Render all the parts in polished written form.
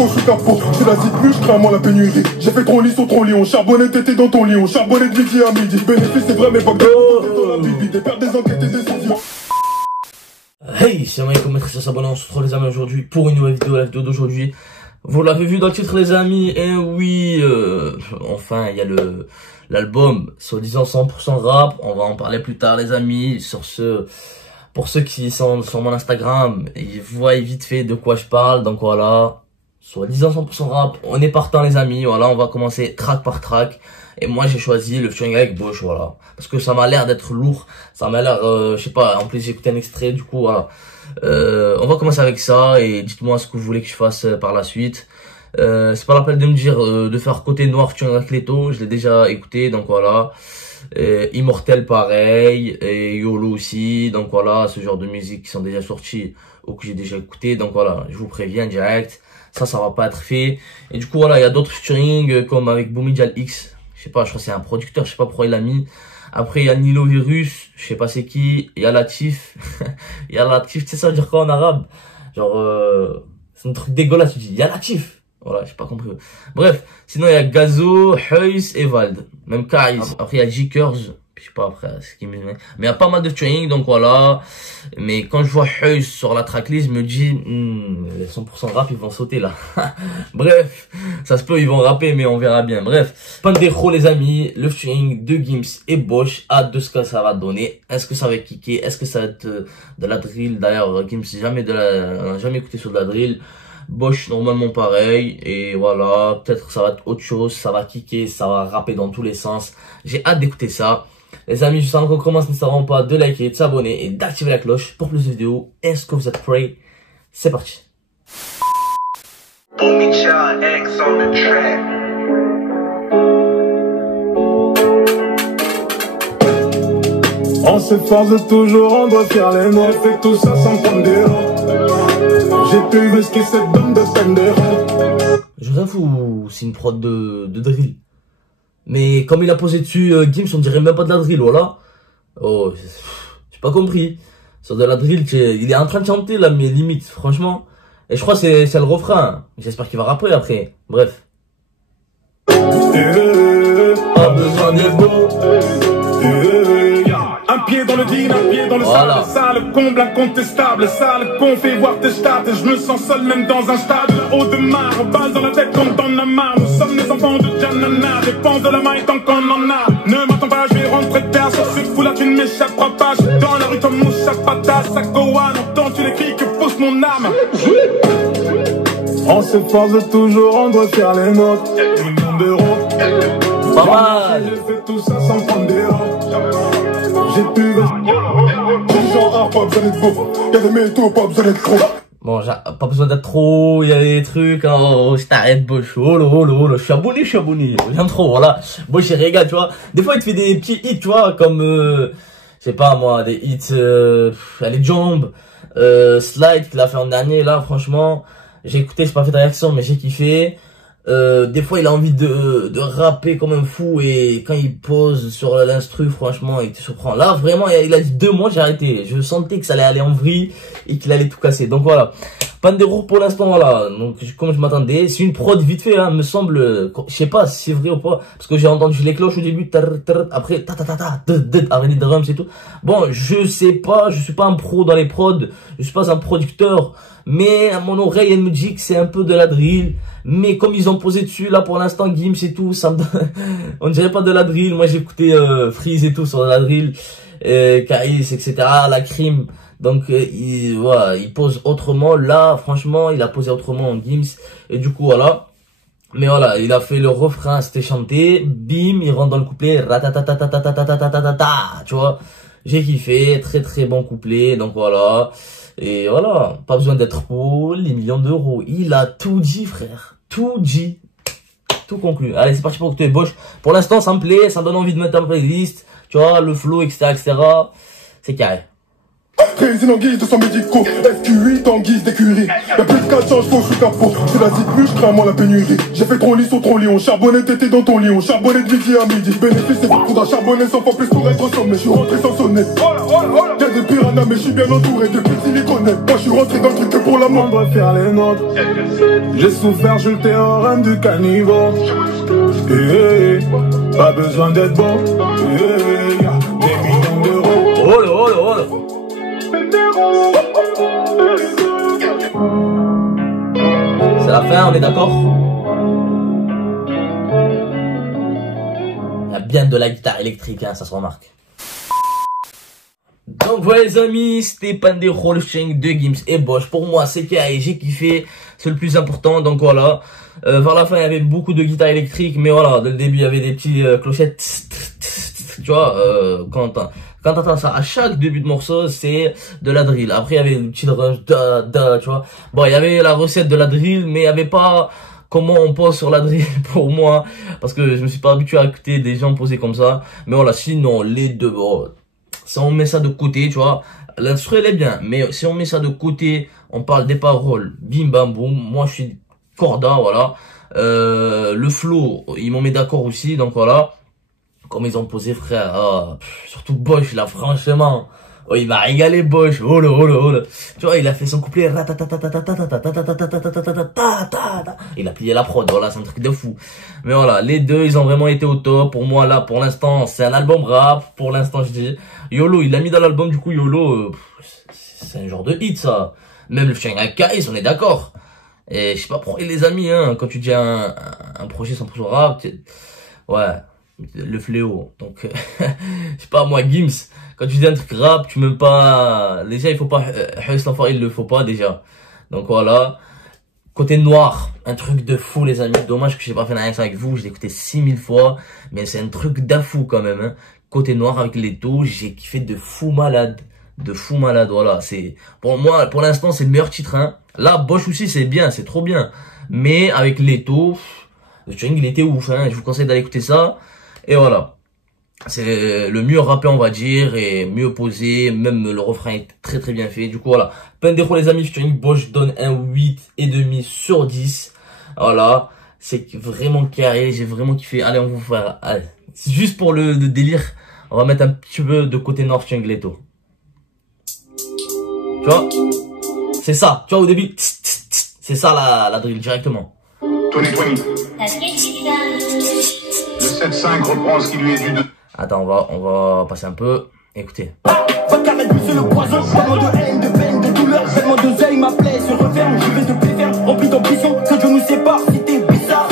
faux, je suis capot. C'est la zip plus, crains moi la pénurie. J'ai fait ton lit sur ton lit, on charbonnait, t'étais dans ton lit, on charbonnait de midi à midi. Bénéfice, c'est vrai, mais pas que dans la bibi. Des pertes, des enquêtes et des décisions. Hey, c'est moi, comme maître s'abonner, on se retrouve les amis aujourd'hui pour une nouvelle vidéo, la vidéo d'aujourd'hui. Vous l'avez vu dans le titre les amis, et oui, enfin il y a l'album soi-disant 100% rap, on va en parler plus tard les amis, pour ceux qui sont sur mon Instagram, ils voient vite fait de quoi je parle, donc voilà, soi-disant 100% rap, on est partant les amis, voilà, on va commencer track par track. Et moi j'ai choisi le featuring avec Bosch, voilà, parce que ça m'a l'air d'être lourd, ça m'a l'air, je sais pas, en plus j'ai écouté un extrait, du coup voilà. On va commencer avec ça et dites-moi ce que vous voulez que je fasse par la suite. C'est pas la peine de me dire de faire côté noir featuring avec Leto, je l'ai déjà écouté, donc voilà. Immortel pareil, et YOLO aussi, donc voilà, ce genre de musique qui sont déjà sorties ou que j'ai déjà écouté, donc voilà, je vous préviens direct, ça va pas être fait. Et du coup voilà, il y a d'autres featuring comme avec Boumidjal X. Je sais pas, je crois que c'est un producteur, je sais pas pourquoi il l'a mis. Après, il y a Nilo Virus, je sais pas c'est qui. Il y a Latif. Il y a Latif, tu sais ça veut dire quoi en arabe? Genre, c'est un truc dégueulasse, tu dis, il y a Latif. Voilà, j'ai pas compris. Bref, sinon il y a Gazo, Heus et Vald. Même Kaiz. Après, il y a J-Curls. Je sais pas après ce qui me met. Mais il y a pas mal de featuring, donc voilà. Mais quand je vois Heus sur la tracklist, je me dis, les 100% rap, ils vont sauter là. Bref, ça se peut, ils vont rapper, mais on verra bien. Bref, Pandero les amis, le featuring de Gims et Bosch, hâte de ce que ça va donner. Est-ce que ça va kicker? Est-ce que ça va être de la drill? D'ailleurs, Gims, jamais écouté sur de la drill. Bosch, normalement pareil. Et voilà, peut-être ça va être autre chose, ça va kicker, ça va rapper dans tous les sens. J'ai hâte d'écouter ça. Les amis, juste avant qu'on commence, n'hésitez pas de liker, de s'abonner et d'activer la cloche pour plus de vidéos. Est-ce que vous êtes prêts? C'est parti. On s'efforce toujours, on doit faire les noirs. Fait tout ça sans prendre des rangs. J'ai pu risquer cette bande de pendérants. Je vous avoue, c'est une prod de drill. Mais comme il a posé dessus Gims, on dirait même pas de la drill, voilà. Oh, j'ai pas compris. Sur de la drill, il est en train de chanter là, mais limite, franchement. Et je crois que c'est le refrain. J'espère qu'il va rapper après. Bref. Pas besoin d'être beau. Un pied dans le deal, un pied dans le voilà. sable. Ça le comble incontestable, ça le con fait voir tes stats. Je me sens seul même dans un stade haut de marre, balle dans la tête quand t'en as marre. Nous sommes les enfants de Janana, dépense de la main tant qu'on en a. Ne m'attends pas, je vais rentrer tard. Sur cette foule là tu ne m'échapperas pas. Je suis dans la rue comme Moussa Pata, Sakowan. Entends-tu les cris que pousse mon âme? On s'efforce toujours, on doit faire les notes. Millions d'euros. Pas mal. J'ai fait tout ça sans prendre des rangs. J'ai pu genre pas besoin d'être beau. Y'a des métaux, pas besoin d'être trop. Bon, pas besoin d'être trop, il y a des trucs, hein, oh, je t'arrête, Bosch, oh là, je suis abonné, j'aime trop, voilà. Bosch, il régale, tu vois. Des fois, il te fait des petits hits, tu vois, comme, je sais pas, moi, des hits, les Jump, Slide, qu'il a fait en dernier, là, franchement, j'ai écouté, j'ai pas fait de réaction, mais j'ai kiffé. Des fois il a envie de rapper comme un fou et quand il pose sur l'instru franchement il te surprend. Là vraiment il a dit 2 mois j'ai arrêté. Je sentais que ça allait aller en vrille et qu'il allait tout casser. Donc voilà. Pandero pour l'instant voilà. Donc comme je m'attendais. C'est une prod vite fait hein, me semble. Je sais pas si c'est vrai ou pas. Parce que j'ai entendu les cloches au début. Après avec les drums et tout. Bon je sais pas. Je suis pas un pro dans les prods. Je suis pas un producteur. Mais à mon oreille elle me dit que c'est un peu de la drill. Mais comme ils ont posé dessus là pour l'instant Gims et tout, ça me on dirait pas de la drill. Moi j'ai écouté Freeze et tout sur la drill, Kaiz etc. La crime. Donc voilà, il pose autrement. Là franchement il a posé autrement Gims. Et du coup voilà. Mais voilà, il a fait le refrain, c'était chanté. Bim, il rentre dans le couplet. Ratatatatatatatatatatata. Tu vois, j'ai kiffé, très très bon couplet. Donc voilà. Et voilà, pas besoin d'être pour les millions d'euros. Il a tout dit, frère. Tout dit. Tout conclu. Allez, c'est parti pour écouter Bosch. Pour l'instant, ça me plaît. Ça me donne envie de mettre un playlist. Tu vois, le flow, etc., etc. C'est carré. Résine en guise de soins médicaux, SQ8 en guise d'écurie. Y'a plus de 400 chevaux sous capot, c'est la zip, je crains moi la pénurie. J'ai fait ton lit sur ton lion, charbonné t'étais dans ton lion, charbonné de midi à midi. Bénéfice c'est qu'il faudra charbonner 100 fois plus pour être sommé. Je suis rentré sans sonner. Y'a des piranhas mais je suis bien entouré depuis siliconé. Moi je suis rentré dans le truc que pour la mort. On doit faire les notes. J'ai souffert, je le théorème du caniveau. Pas besoin d'être bon. Des millions d'euros. Oh là, oh là, oh là. C'est la fin, on est d'accord? Il y a bien de la guitare électrique, hein, ça se remarque. Donc voilà les amis, c'était Pandero, le featuring de Gims et Bosch. Pour moi c'est carré, j'ai kiffé, c'est le plus important, donc voilà. Vers la fin il y avait beaucoup de guitare électrique, mais voilà, dès le début il y avait des petits clochettes, tu vois, quand t'entends ça à chaque début de morceau, c'est de la drill. Après il y avait une petite rush, tu vois. Bon, il y avait la recette de la drill, mais il y avait pas comment on pose sur la drill pour moi, parce que je me suis pas habitué à écouter des gens poser comme ça. Mais voilà, sinon les deux, bon, si on met ça de côté, tu vois, l'instru elle est bien, mais si on met ça de côté, on parle des paroles, bim bam boum, moi je suis corda, voilà. Le flow, ils m'ont mis d'accord aussi, donc voilà. Comme ils ont posé, frère, surtout Bosch, là, franchement, oh, il m'a régalé Bosch, oh là, oh là, oh là. Tu vois, il a fait son couplet, il a plié la prod, voilà, c'est un truc de fou. Mais voilà, les deux, ils ont vraiment été au top. Pour moi, là, pour l'instant, c'est un album rap, pour l'instant, je dis. YOLO, il l'a mis dans l'album, du coup, YOLO, c'est un genre de hit, ça. Même le featuring avec Karis, on est d'accord. Et je sais pas pourquoi les amis, hein, quand tu dis un projet 100% rap, ouais, le fléau. Donc, je sais pas, moi, Gims, quand tu dis un truc rap, tu m'aimes pas, déjà, il faut pas, il le faut pas, déjà. Donc voilà. Côté noir, un truc de fou, les amis. Dommage que j'ai pas fait la réaction avec vous, je l'ai écouté 6000 fois, mais c'est un truc d'afou quand même, hein. Côté noir avec les taux, j'ai kiffé de fou malade. De fou malade, voilà. C'est, pour moi, pour l'instant, c'est le meilleur titre, hein. Là, Bosch aussi, c'est bien, c'est trop bien. Mais avec les taux, le featuring, il était ouf, hein. Je vous conseille d'aller écouter ça. Et voilà. C'est le mieux rappé, on va dire, et mieux posé. Même le refrain est très très bien fait. Du coup, voilà. Pandero, les amis, featuring Bosch donne un 8,5 sur 10. Voilà. C'est vraiment carré. J'ai vraiment kiffé. Allez, on va vous faire, allez. Juste pour le délire, on va mettre un petit peu de côté nord featuring Leto. Tu vois? C'est ça. Tu vois, au début, c'est ça la drill directement. 2020. Le 7-5 reprend ce qui lui est dû de... Attends, on va passer un peu. Écoutez. C'est le poison, tellement de haine, de peine, de douleur, tellement d'oseille, ma plaie se referme, je vais te préfère, rempli d'ambition, que Dieu nous sépare, si t'es bizarre.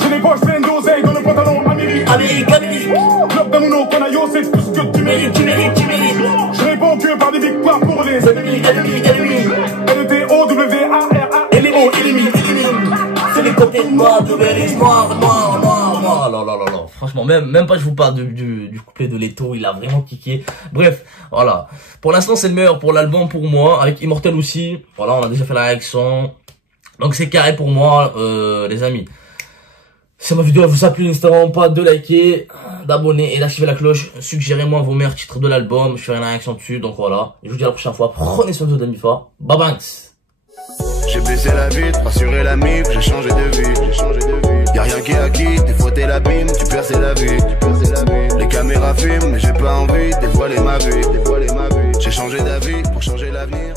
J'ai les poches pleines d'oseille dans le pantalon Amérique. Club d'Amuno, Konayo, c'est tout ce que tu mérites, Je réponds que par des victoires pour les ennemis. LETOWARALO, élimine. C'est les côtés noirs de Bélis, noir. Oh là là là là. Franchement, même pas je vous parle du couplet de Leto, il a vraiment kické. Bref, voilà. Pour l'instant, c'est le meilleur pour l'album pour moi, avec Immortel aussi. Voilà, on a déjà fait la réaction. Donc c'est carré pour moi, les amis. Si ma vidéo vous a plu, n'hésitez vraiment pas de liker, d'abonner et d'activer la cloche. Suggérez-moi vos meilleurs titres de l'album, je ferai une réaction dessus. Donc voilà, je vous dis à la prochaine fois. Prenez soin de vous, Damifa. Bye bye. J'ai baissé la vitre, rassuré l'ami, j'ai changé de vie. Y'a rien qui est acquis, des fois t'es l'abîme, tu perds la vie. Les caméras filment, mais j'ai pas envie de dévoiler ma vie. J'ai changé d'avis pour changer l'avenir.